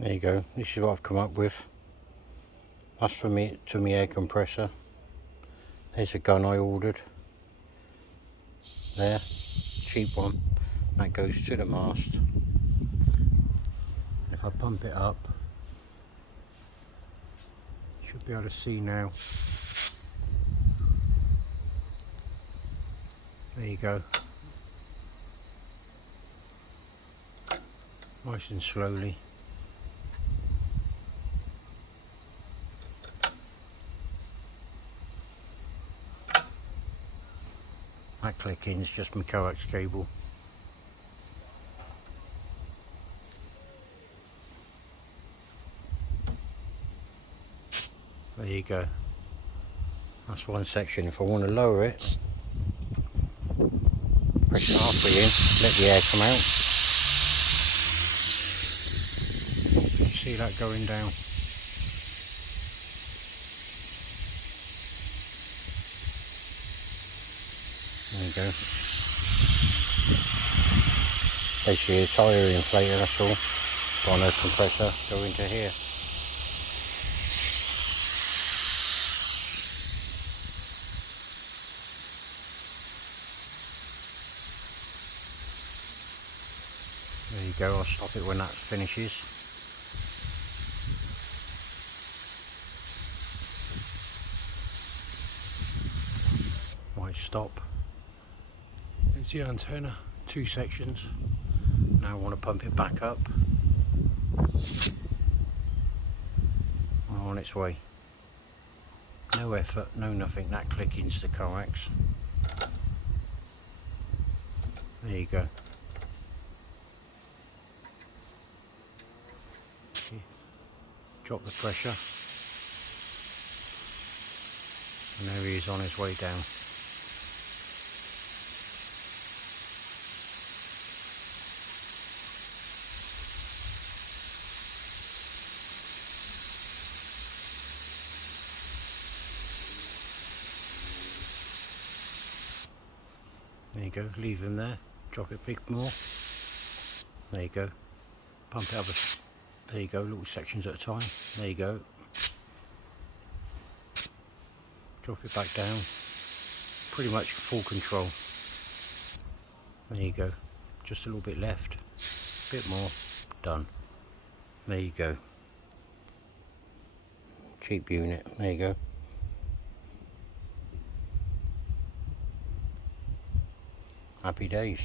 There you go, this is what I've come up with. That's for me, to my air compressor. There's a gun I ordered. There, cheap one. That goes to the mast. If I pump it up, you should be able to see now. There you go. Nice and slowly. That clicking is just my coax cable. There you go. That's one section. If I want to lower it, press it halfway in, let the air come out. See that going down. There you go. Basically a tyre inflator, that's all. Got no compressor, go into here. There you go, I'll stop it when that finishes. Right, stop. There's the antenna, 2 sections. Now I want to pump it back up. On its way. No effort, no nothing, that clicking's the coax. There you go. Drop the pressure. And there he is on his way down. There you go, leave him there, drop it a bit more. There you go, pump it up. There you go, little sections at a time. There you go. Drop it back down. Pretty much full control. There you go, just a little bit left. A bit more, done. There you go. Cheap unit, there you go. Happy days.